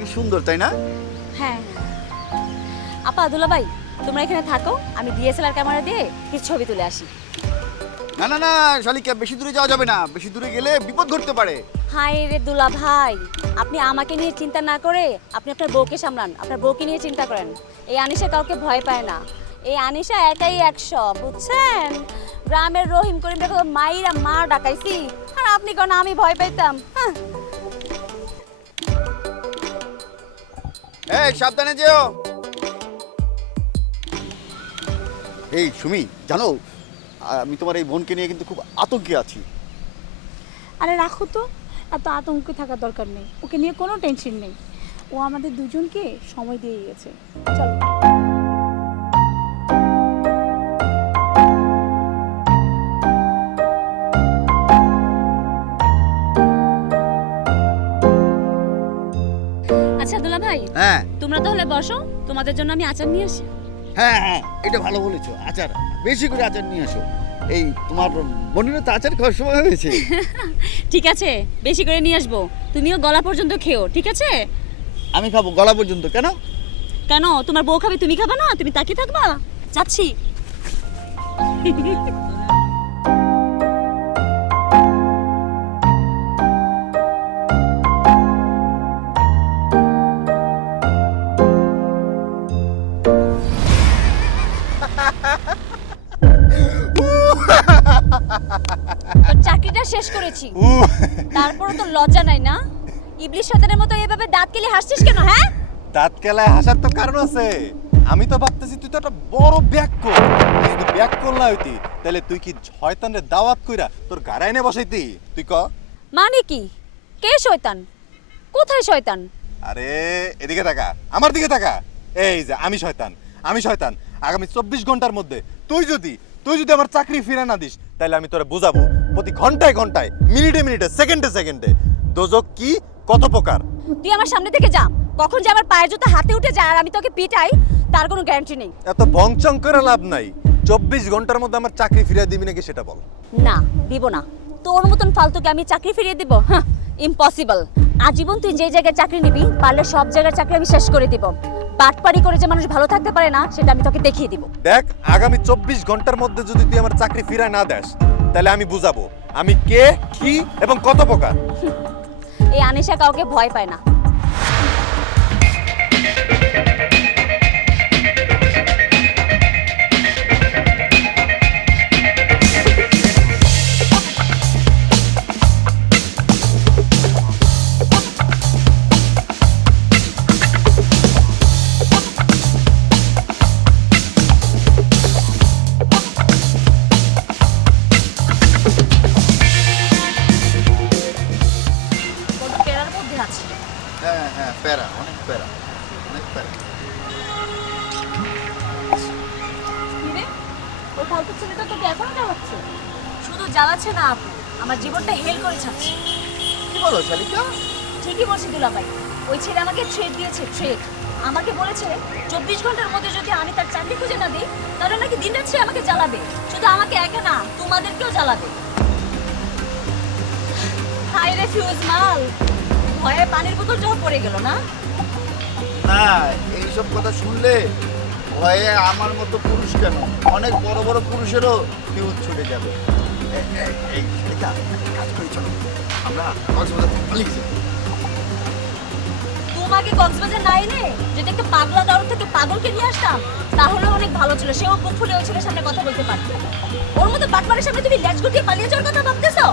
কি সুন্দর তাই না? হ্যাঁ আপা দুলাভাই তোমরা এখানে থাকো, আমি ডিএসএলআর ক্যামেরা দিয়ে কিছু ছবি তুলে আসি। না না না শালিকা, বেশি দূরে যাওয়া যাবে না, বেশি দূরে গেলে বিপদ ঘটতে পারে। হাই রে দুলাভাই, আপনি আমাকে নিয়ে চিন্তা না করে আপনি আপনার বউকে সামলান, আপনার বউকে নিয়ে চিন্তা করেন। এই আনিশা কাউকে ভয় পায় না, এই আনিশা একাই 100, বুঝছেন? গ্রামের রহিম করিম দেখো মাইরা মা ডাকাইছি, আর আপনি কোন আমি ভয় পাইতাম? হ্যাঁ এই সাবধানে যেও। এই সুমি, জানো আমি তোমার এই বোনকে নিয়ে কিন্তু খুব আতঙ্কে আছি। আরে রাখো তো, এত আতঙ্কে থাকার দরকার নেই, ওকে নিয়ে কোনো টেনশন নেই। ও আমাদের দুজনকে সময় দিয়ে গেছে। চলো। আচ্ছা দুলাভাই, হ্যাঁ তোমরা তাহলে বসো, তোমাদের জন্য আমি আচার নিয়ে আসি। হ্যাঁ হ্যাঁ, এটা ভালো বলেছো। আচার, বেশি করে আচার নিয়ে এসো। এই তোমার বোনেরও তো আচার খাওয়ার সময় হয়েছে। ঠিক আছে, বেশি করে নিয়ে আসবো, তুমিও গলা পর্যন্ত খেও, ঠিক আছে? আমি খাবো গলা পর্যন্ত। কেন? কেন, তোমার বউ খাবে, তুমি খাবে না? তুমি তাকিয়ে থাকবা? যাচ্ছি। তোর চাকরিটা শেষ করেছি, তারপরও তো লজ্জা নাই না? ইবলিশ শয়তানের মতো এভাবে দাঁত কেলে হাসছিস কেন? হ্যাঁ, দাঁত কেলায় হাসার তো কারণ আছে। আমি তো ভাবতেছি তুই তো একটা বড় ব্যাক যদি ব্যাক না হইতি তাহলে তুই কি শয়তানের দাওয়াত কইরা তোর গাড়ায় নে বসাইতি? তুই ক। মানে কি? কে শয়তান? কোথায় শয়তান? আরে এদিকে তাকা, আমার দিকে তাকা। এই যে আমি শয়তান, আমি শয়তান। আগামী 24 ঘন্টার মধ্যে তুই যদি আমার চাকরি ফিরে না দিস তাহলে আমি তোরে বুঝাবো প্রতি ঘন্টায় ঘন্টায়, মিনিটে মিনিটে, সেকেন্ডে সেকেন্ডে দোজক কি কত প্রকার। তুই আমার সামনে থেকে যা, কখন যে আমার পায়ের জুতা হাতে উঠে যায় আর আমি তোকে পিটাই তার কোনো গ্যারান্টি নেই। এত ভংচং করে লাভ নাই। 24 ঘন্টার মধ্যে আমার চাকরি ফিরিয়ে দিবি নাকি সেটা বল। না, দিব না। তোর মতন ফালতুকে আমি চাকরি ফিরিয়ে দিব? হ্যাঁ, ইম্পসিবল। আজীবন তুই যে জায়গায় চাকরি নিবি, পারলে সব জায়গার চাকরি আমি শেষ করে দিব। বাটপারি করে যে মানুষ ভালো থাকতে পারে না সেটা আমি তোকে দেখিয়ে দিব। দেখ, আগামী 24 ঘন্টার মধ্যে যদি তুই আমার চাকরি ফিরায় না দেস তাহলে আমি বুঝাবো আমি কে, কি এবং কত প্রকার। এই আনিশা কাউকে ভয় পায় না। বড্ড প্যারার মধ্যে আছি। হ্যাঁ হ্যাঁ, প্যারা, অনেক প্যারা, অনেক প্যারা। কিরে, ওই ফালতু ছেলেটা তোকে এখনো জ্বালাচ্ছে? শুধু জ্বালাচ্ছে না আপু, আমার জীবনটা হেল করে ছাড়ছে। কি বলো শালিকা? ঠিকই বলছি দুলাভাই, ওই ছেলে আমাকে থ্রেট দিয়েছে, থ্রেট। আমাকে বলেছে 24 ঘন্টার মধ্যে যদি আমি তার চাকরি খুঁজে না দিই তাহলে নাকি দিন রাত সে আমাকে জ্বালাবে। শুধু আমাকে একা না, তোমাদেরকেও জ্বালাবে। হাই রে ফিউজ মাল, ভয়ে পানির বোতল জল পড়ে গেল না? না, এইসব কথা শুনলে ভয়ে আমার মতো পুরুষ কেন, অনেক বড় বড় পুরুষেরও ফিউজ ছুটে যাবে। এই শালিকা, একটা কাজ করি, চলো আমরা কক্সবাজার পালিয়ে যাই। তোমাকে কক্সবাজার না এনে যদি একটা পাগলা গাঁও থেকে পাগলকে নিয়ে আসতাম তাহলে অনেক ভালো ছিল। সেও বুক ফুলে ওই ছেলের সামনে কথা বলতে পারত। ওর মতো বাটপারের সামনে তুমি লেজ গুটিয়ে পালিয়ে যাওয়ার কথা ভাবতেছো?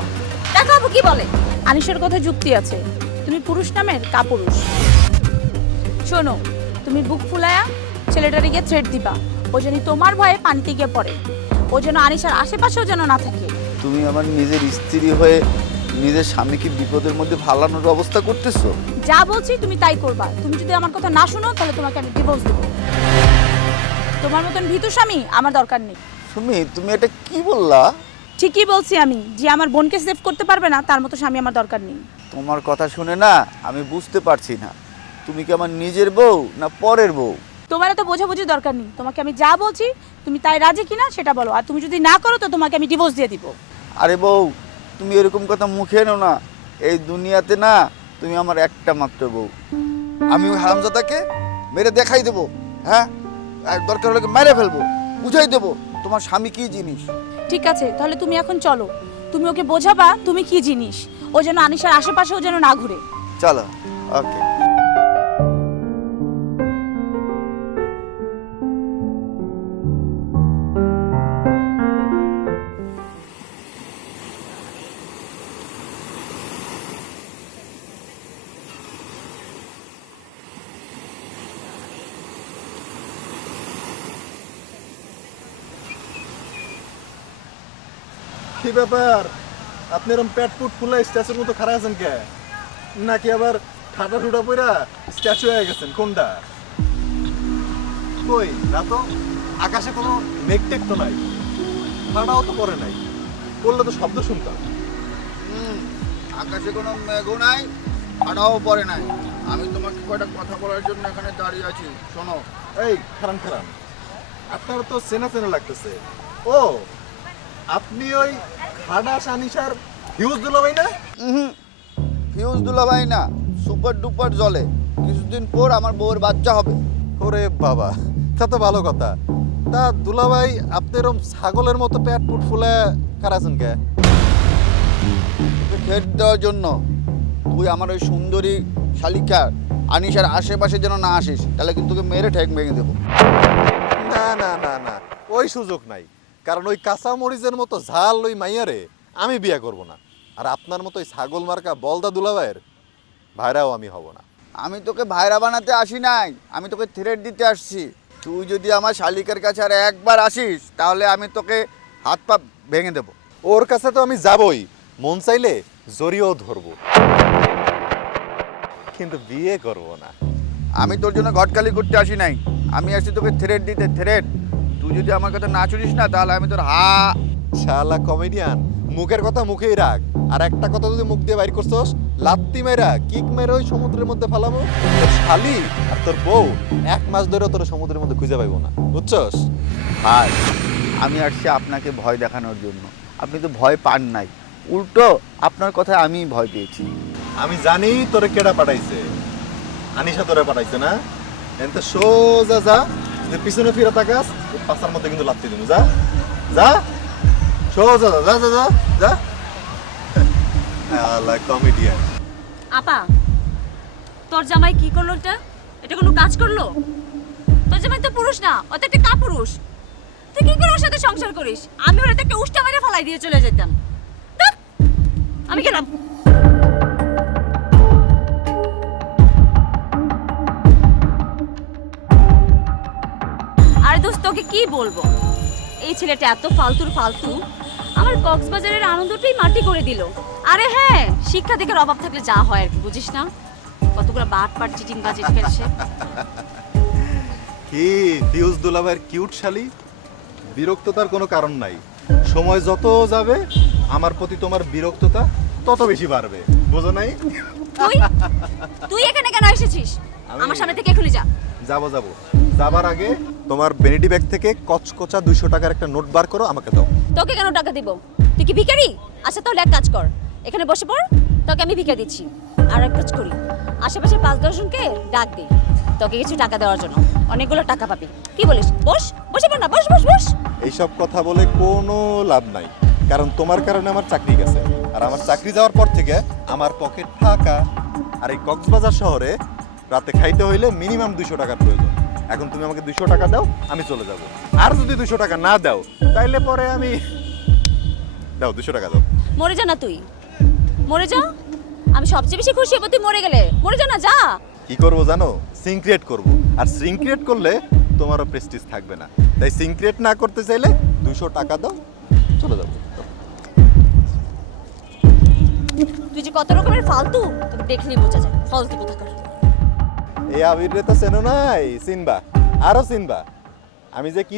দেখাবো কি বলে। আনিশার কথা যুক্তি আছে, তুমি পুরুষ নামের কাপুরুষ। শোনো, তুমি বুক ফুলায়া ছেলেটারে গিয়ে থ্রেট দিবা, ও যেন তোমার ভয়ে পানিতে গিয়ে পড়ে, ও যেন আনিশার আশেপাশেও যেন না থাকে। তুমি আমার নিজের স্ত্রী হয়ে নিজের স্বামীকে বিপদের মধ্যে ফালানোর অবস্থা করতেছো। যা বলছি তুমি তাই করবা। তুমি যদি আমার কথা না শোনো তাহলে তোমাকে আমি ডিভোর্স দেবো। তোমার মতন ভীতু স্বামী আমার দরকার নেই। সুমি, তুমি এটা কি বললা? ঠিকই বলছি আমি, যে আমার বোনকে সেভ করতে পারবে না তার মতো স্বামী আমার দরকার নেই। তোমার কথা শুনে না আমি বুঝতে পারছি না তুমি কি আমার নিজের বউ না পরের বউ। তোমার তো বোঝাবুঝি দরকার নেই, তোমাকে আমি যা বলছি তুমি তাই রাজি কিনা সেটা বলো, আর তুমি যদি না করো তো তোমাকে আমি ডিভোর্স দিয়ে দিব। আরে বউ, তুমি এরকম কথা মুখে এনো না। এই দুনিয়াতে না তুমি আমার একটা মাত্র বউ। আমি ওই হারামজাদাকে মেরে দেখাই দেবো। হ্যাঁ, আর দরকার হলে মেরে ফেলবো, বুঝাই দেবো তোমার স্বামী কি জিনিস। ঠিক আছে, তাহলে তুমি এখন চলো, তুমি ওকে বোঝাবা তুমি কি জিনিস, ও যেন আনিশার আশেপাশেও যেন না ঘুরে। চলো, ওকে। কি ব্যাপার, আপনি এরকম পেট পুট ফুলা স্ট্যাচুর মতো খাড়া আছেন কে? নাকি আবার ঠাটা ঠুটা পইরা স্ট্যাচু হয়ে গেছেন? কোনটা? কই না তো, আকাশে কোনো মেঘ টেক তো নাই, ঠাডাও তো পড়ে নাই, বললে তো শব্দ শুনতাম। আকাশে কোনো মেঘও নাই, ঠাড়াও পড়ে নাই। আমি তোমাকে কয়টা কথা বলার জন্য এখানে দাঁড়িয়ে আছি, শোনো। এই খারান খারান, আপনার তো চেনা চেনা লাগতেছে। ও, আপনি ওই খাডাস আনিশার হিউজ দুলাভাই না? ফিউজ দুলাভাই না, সুপার ডুপার জলে। কিছুদিন পর আমার বউয়ের বাচ্চা হবে। ওরে বাবা, তা তো ভালো কথা। তা দুলাভাই আপনি এরকম ছাগলের মতো পেট পুট ফুলে খারাছেন কে? তোকে খেট দেওয়ার জন্য। তুই আমার ওই সুন্দরী শালিকার আনিশার আশেপাশে যেন না আসিস, তাহলে কিন্তু তোকে মেরে ঠ্যাং ভেঙে দেবো। না না না না, ওই সুযোগ নাই। কারণ ওই কাঁচা মরিচের মতো ঝাল ওই মাইয়ারে আমি বিয়ে করব না। আর আপনার মতো ওই ছাগল মার্কা বলদা দুলাভাইয়ের ভাইরাও আমি হব না। আমি তোকে ভাইরা বানাতে আসি নাই, আমি তোকে থ্রেট দিতে আসছি। তুই যদি আমার শালিকার কাছে আর একবার আসিস, তাহলে আমি তোকে হাত পা ভেঙে দেবো। ওর কাছে তো আমি যাবই, মন চাইলে জড়িয়েও ধরবো, কিন্তু বিয়ে করব না। আমি তোর জন্য ঘটকালি করতে আসি নাই, আমি আসছি তোকে থ্রেট দিতে। থ্রেট, তুই যদি আমার কথা না শুনিস না, তাহলে আমি তোর শালা কমেডিয়ান, মুখের কথা মুখেই রাখ। আর একটা কথা যদি মুখ দিয়ে বাইর করছস, লাত্তি মেরা কিক মেরে ওই সমুদ্রের মধ্যে ফেলাবো। তোর শালি আর তোর বউ 1 মাস ধরে তোর সমুদ্রের মধ্যে খুঁজে পাইবো না, বুঝছস? ভাই, আমি আসছি আপনাকে ভয় দেখানোর জন্য। আপনি তো ভয় পান নাই, উল্টো আপনার কথায় আমি ভয় পেয়েছি। আমি জানি তোরে কেডা পাঠাইছে। আনিশা তোরে পাঠাইছে না? এনতে সোজা যা, যে পিছনে ফিরে তাকাস, ওই পাছার মধ্যে কিন্তু লাত্তি দিমু। যা যা, সোজা যা, যা যা যা যা। আলা কমেডিয়ান। আপা, তোর জামাই কি করলো? এটা এটা কোনো কাজ করলো? তোর জামাই তো পুরুষ না, ও তো একটা কাপুরুষ। তুই কি করে ওর সাথে সংসার করিস? আমি ওর একটা উষ্টা মেরে ফেলাই দিয়ে চলে যেতাম। ধ্যাৎ, আমি গেলাম। আরে দোস্ত, তোকে কি বলবো, এই ছেলেটা এত ফালতুর ফালতু, আমার কক্সবাজারের আনন্দটাই মাটি করে দিল। আরে হ্যাঁ, শিক্ষা দীক্ষার অভাব থাকলে যা হয় আর কি, বুঝিস না? কতগুলো বাট পাট চিটিং বাজি খেলছে। কি ফিউজ দুলাভাইয়ের কিউট শালি, বিরক্ততার কোনো কারণ নাই। সময় যত যাবে আমার প্রতি তোমার বিরক্ততা তত বেশি বাড়বে, বোঝো নাই? তুই তুই এখানে কেন এসেছিস? আমার সামনে থেকে এখনই যা। যাবো যাবো, যাবার আগে তোমার বেনিটি ব্যাগ থেকে কচকচা 200 টাকার একটা নোট বার করো, আমাকে দাও। তোকে কেন টাকা দিব? তুই কি ভিখারি? আচ্ছা তাহলে এক কাজ কর, এখানে বসে পড়, তোকে আমি ভিক্ষা দিচ্ছি। আর এক কাজ করি, আশেপাশে 5-10 জনকে ডাক দিই তোকে কিছু টাকা দেওয়ার জন্য, অনেকগুলো টাকা পাবি। কি বলিস? বস, বসে পড় না, বস বস বস। এইসব কথা বলে কোনো লাভ নাই, কারণ তোমার কারণে আমার চাকরি গেছে। আর আমার চাকরি যাওয়ার পর থেকে আমার পকেট ফাঁকা। আর এই কক্সবাজার শহরে রাতে খাইতে হইলে মিনিমাম 200 টাকার প্রয়োজন। এখন তুমি আমাকে 200 টাকা দাও, আমি চলে যাব। আর যদি 200 টাকা না দাও, তাইলে পরে আমি দাও, 200 টাকা দাও। মরে যা না তুই, মরে যা। আমি সবচেয়ে বেশি খুশি হব তুই মরে গেলে। মরে যা না, যা। কি করবো জানো? সিং ক্রিয়েট করবো। আর সিং ক্রিয়েট করলে তোমারও প্রেস্টিজ থাকবে না। তাই সিং ক্রিয়েট না করতে চাইলে 200 টাকা দাও, চলে যাবো। তুই যে কত রকমের ফালতু, তোকে দেখলেই বোঝা যায় ফালতু কোথাকার। এই আবির রে তো চেনো নাই, চিনবা, আরো চিনবা। আমি যে কি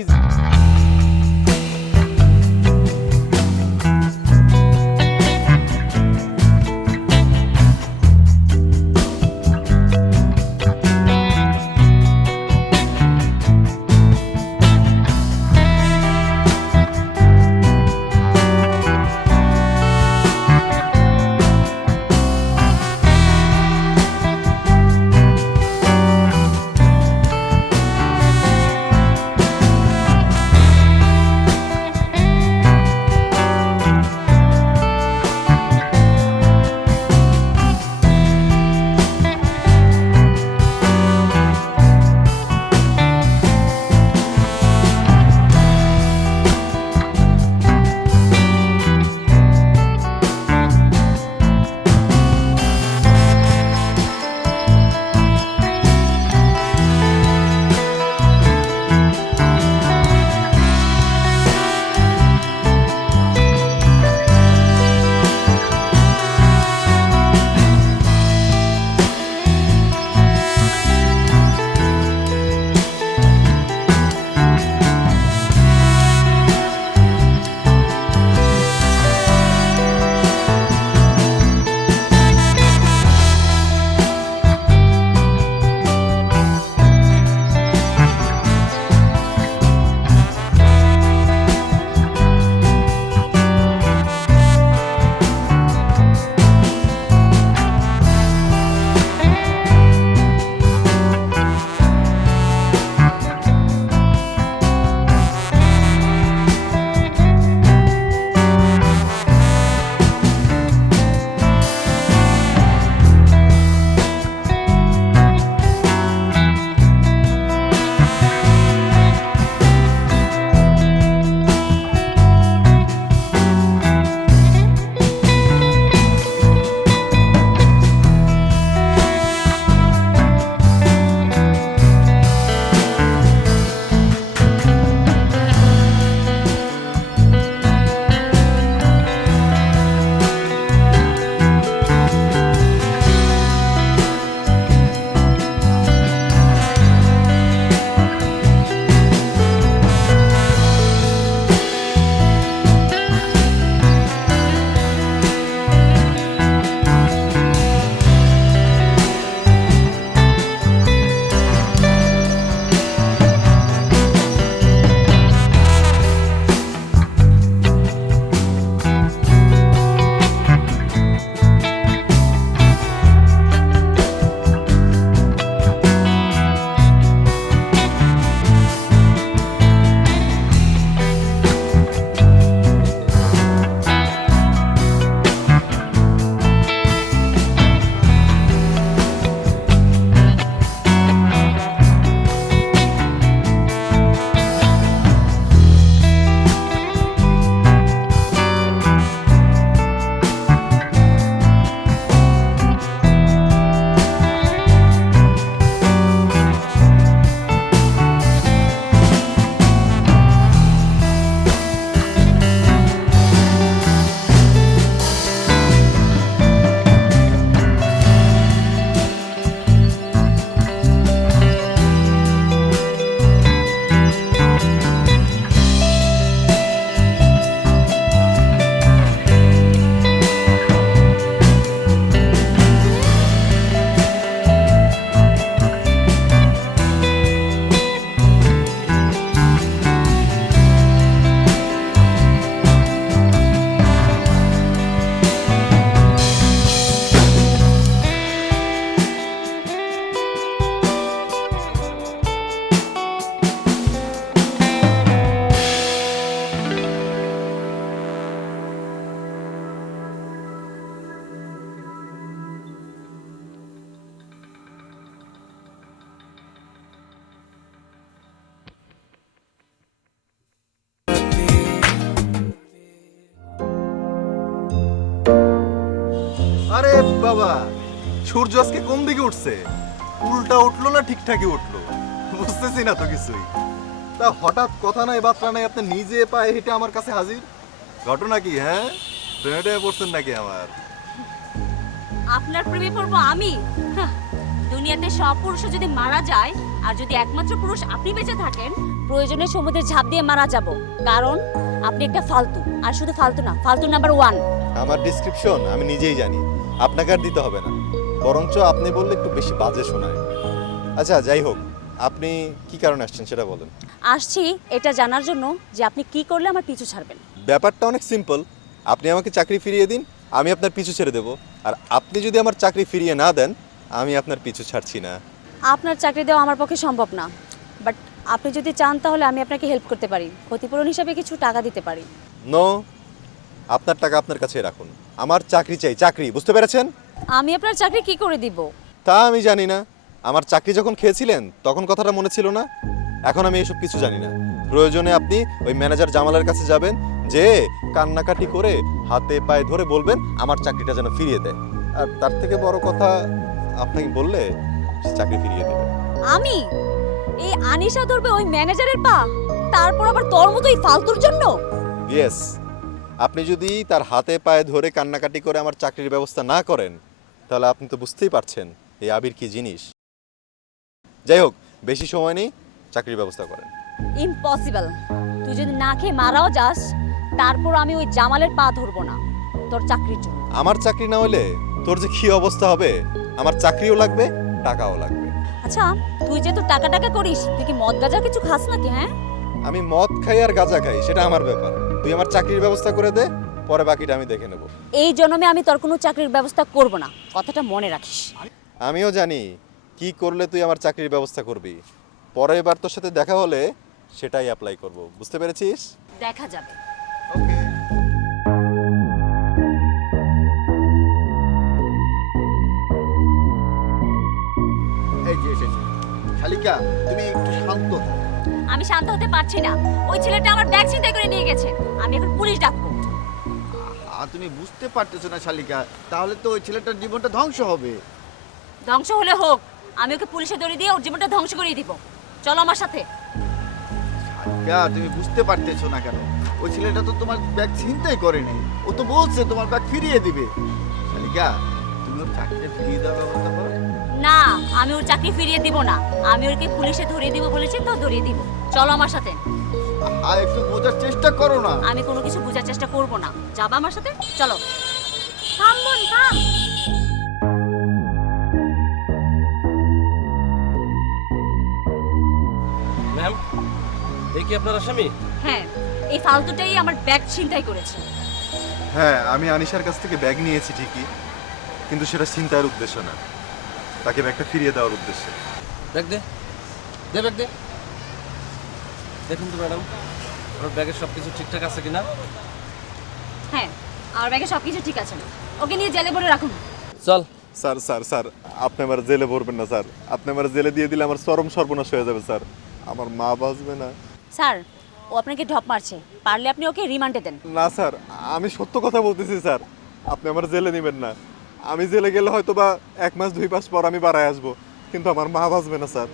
বাবা? সূর্য আজকে কোন দিকে উঠছে? উল্টা উঠলো না ঠিকঠাকই উঠলো? বুঝতেছি না তো কিছুই। তা হঠাৎ কথা নাই বার্তা নাই আপনি নিজে পায়ে হেঁটে আমার কাছে হাজির। ঘটনা কি? হ্যাঁ, প্রেমে পড়ছেন নাকি আমার? আপনার প্রেমে পড়বো আমি? হাহ, দুনিয়াতে সব পুরুষও যদি মারা যায় আর যদি একমাত্র পুরুষ আপনি বেঁচে থাকেন, প্রয়োজনে সমুদ্রে ঝাঁপ দিয়ে মারা যাব, কারণ আপনি একটা ফালতু। আর শুধু ফালতু না, ফালতু নাম্বার 1। আমার ডিসক্রিপশন আমি নিজেই জানি, আপনাকে আর দিতে হবে না। বরঞ্চ আপনি বললে একটু বেশি বাজে শোনায়। আচ্ছা যাই হোক, আপনি কি কারণে আসছেন সেটা বলেন। আসছি এটা জানার জন্য যে আপনি কি করলে আমার পিছু ছাড়বেন। ব্যাপারটা অনেক সিম্পল। আপনি আমাকে চাকরি ফিরিয়ে দিন, আমি আপনার পিছু ছেড়ে দেব। আর আপনি যদি আমার চাকরি ফিরিয়ে না দেন, আমি আপনার পিছু ছাড়ছি না। আপনার চাকরি দেওয়া আমার পক্ষে সম্ভব না, বাট আপনি যদি চান তাহলে আমি আপনাকে হেল্প করতে পারি, ক্ষতিপূরণ হিসাবে কিছু টাকা দিতে পারি। নো, আপনার টাকা আপনার কাছে রাখুন। আমার চাকরি চাই, চাকরি, বুঝতে পেরেছেন? আমি আপনার চাকরি কি করে দিব? তা আমি জানি না। আমার চাকরি যখন খেয়েছিলেন তখন কথাটা মনে ছিল না? এখন আমি এসব কিছু জানি না। প্রয়োজনে আপনি ওই ম্যানেজার জামালের কাছে যাবেন, যে কান্নাকাটি করে হাতে পায়ে ধরে বলবেন আমার চাকরিটা যেন ফিরিয়ে দেয়। আর তার থেকে বড় কথা, আপনাকে বললে সে চাকরি ফিরিয়ে দেবে। আমি? এই আনিশা ধরবে ওই ম্যানেজারের পা, তারপর আবার তোর মতো এই ফালতুর জন্য? ইয়েস, আপনি যদি তার হাতে পায়ে ধরে কান্নাকাটি করে আমার চাকরির ব্যবস্থা না করেন, তাহলে আপনি তো বুঝতেই পারছেন এই আবির কি জিনিস। যাই হোক, বেশি সময় নেই, চাকরির ব্যবস্থা করেন। ইম্পসিবল। তুই যদি না খেয়ে মারাও যাস, তারপর আমি ওই জামালের পা ধরবো না তোর চাকরির জন্য। আমার চাকরি না হলে তোর যে কি অবস্থা হবে, আমার চাকরিও লাগবে, টাকাও লাগবে। আচ্ছা, তুই যে তো টাকা টাকা করিস, তুই কি মদ গাঁজা কিছু খাস নাকি? হ্যাঁ, আমি মদ খাই আর গাঁজা খাই, সেটা আমার ব্যাপার। তুই আমার চাকরির ব্যবস্থা করে দে, পরে বাকিটা আমি দেখে নেব। এই জন্মে আমি তোর কোনো চাকরির ব্যবস্থা করব না, কথাটা মনে রাখিস। আমিও জানি কি করলে তুই আমার চাকরির ব্যবস্থা করবি। পরের বার তোর সাথে দেখা হলে সেটাই অ্যাপ্লাই করব, বুঝতে পেরেছিস? দেখা যাবে। ওকে। এই যে এসেছে। শালিকা, তুমি একটু শান্ত হও। আমি শান্ত হতে পারছি না। ওই ছেলেটা আমার ব্যাগ ছিনতাই করে নিয়ে গেছে। আমি এখন পুলিশ ডাকবো। আর তুমি বুঝতে পারতেছো না শালিকা, তাহলে তো ওই ছেলেটার জীবনটা ধ্বংস হবে। ধ্বংস হলে হোক, আমি ওকে পুলিশে ধরে দিয়ে ওর জীবনটা ধ্বংস করে দিব। চলো আমার সাথে। শালিকা, তুমি বুঝতে পারতেছো না কেন? ওই ছেলেটা তো তোমার ব্যাগ ছিনতাই করেনি, ও তো বলছে তোমার ব্যাগ ফিরিয়ে দিবে। শালিকা, তুমি ওর চাকরিটা ফিরিয়ে দেওয়ার ব্যবস্থা করো। না, আমি ওর চাকরি ফিরিয়ে দিব না। আমি ওকে পুলিশে ধরিয়ে দিব বলেছি তো ধরিয়ে দিব। চলো আমার সাথে। আর একটু বোঝার চেষ্টা করো না। আমি কোনো কিছু বোঝার চেষ্টা করব না। যাবা আমার সাথে? চলো। থাম বোন, থাম। ম্যাম, এই কি আপনার আসামি? হ্যাঁ, এই ফালতুটাই আমার ব্যাগ ছিনতাই করেছে। হ্যাঁ, আমি আনিশার কাছ থেকে ব্যাগ নিয়েছি ঠিকই, কিন্তু সেটা চিন্তার উদ্দেশ্য না, তাকে ব্যাগটা ফিরিয়ে দেওয়ার উদ্দেশ্যে। ব্যাগ দে, দে ব্যাগ দে। দেখুন তো ম্যাডাম, আপনার ব্যাগের সব কিছু ঠিকঠাক আছে কিনা? হ্যাঁ, আমার ব্যাগে সবকিছু ঠিক আছে। ওকে নিয়ে জেলে ভরে রাখুন। চল। স্যার স্যার স্যার, আপনি আমার জেলে ভরবেন না স্যার। আপনি আমার জেলে দিয়ে দিলে আমার চরম সর্বনাশ হয়ে যাবে স্যার। আমার মা বাঁচবে না। স্যার, ও আপনাকে ঢপ মারছে, পারলে আপনি ওকে রিমান্ডে দেন। না স্যার, আমি সত্য কথা বলতেছি স্যার। আপনি আমার জেলে নেবেন না। আমি জেলে গেলে হয়তো বা 1 মাস 2 মাস পর আমি বাড়ায় আসবো, কিন্তু আমার মা বাঁচবে না স্যার।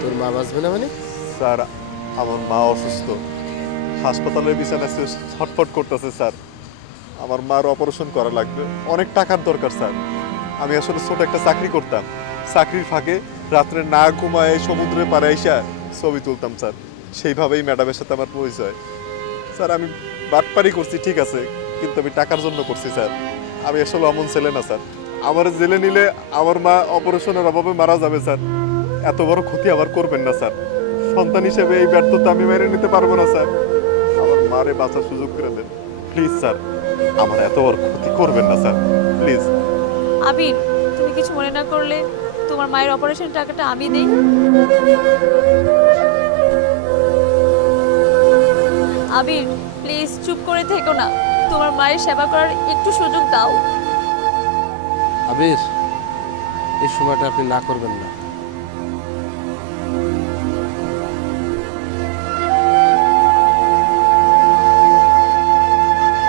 তোর মা বাঁচবে না মানে? স্যার, আমার মা অসুস্থ, হাসপাতালের বিছানায় ছটফট করতেছে স্যার। আমার মার অপারেশন করা লাগবে, অনেক টাকার দরকার স্যার। আমি আসলে ছোট একটা চাকরি করতাম, চাকরির ফাঁকে রাত্রে না ঘুমায় সমুদ্রের পাড়ে এসে ছবি তুলতাম স্যার। সেইভাবেই ম্যাডামের সাথে আমার পরিচয়। স্যার, আমি বাটপারি করছি ঠিক আছে, কিন্তু আমি টাকার জন্য করছি স্যার। আমি আসলে অমন ছেলে না স্যার। আমার জেলে নিলে আমার মা অপারেশনের অভাবে মারা যাবে স্যার। এত বড় ক্ষতি আবার করবেন না স্যার। সন্তান হিসেবে এই ব্যর্থতা আমি মেনে নিতে পারবো না স্যার। আমার মারে বাঁচার সুযোগ করে দেন প্লিজ স্যার। আমার এত বড় ক্ষতি করবেন না স্যার, প্লিজ। আবির, তুমি কিছু মনে না করলে তোমার মায়ের অপারেশন টাকাটা আমি দেই। আবির, প্লিজ চুপ করে থেকো না। তোমার মায়ের সেবা করার একটু সুযোগ দাও। আবির, এই সময়টা আপনি না করবেন না।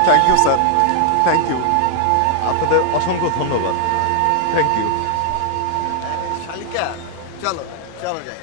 Thank you sir, thank you. আপনাদের অসংখ্য ধন্যবাদ। Thank you. শালিকা, চলো চলো যাই।